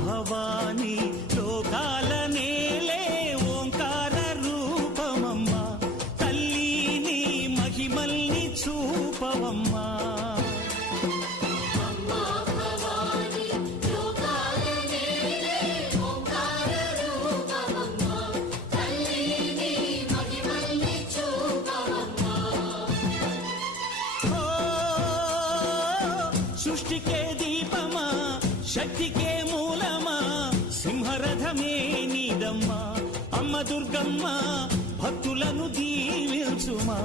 భవాని లోకాల నేలే ఓంకార రూపమమ్మా తల్లి మహిమల్ని చూపవమ్మా సృష్టికే దీపమా శక్తికే మూలమా సింహరథమే నీదమ్మా అమ్మ దుర్గమ్మ భక్తులను దీవించుమా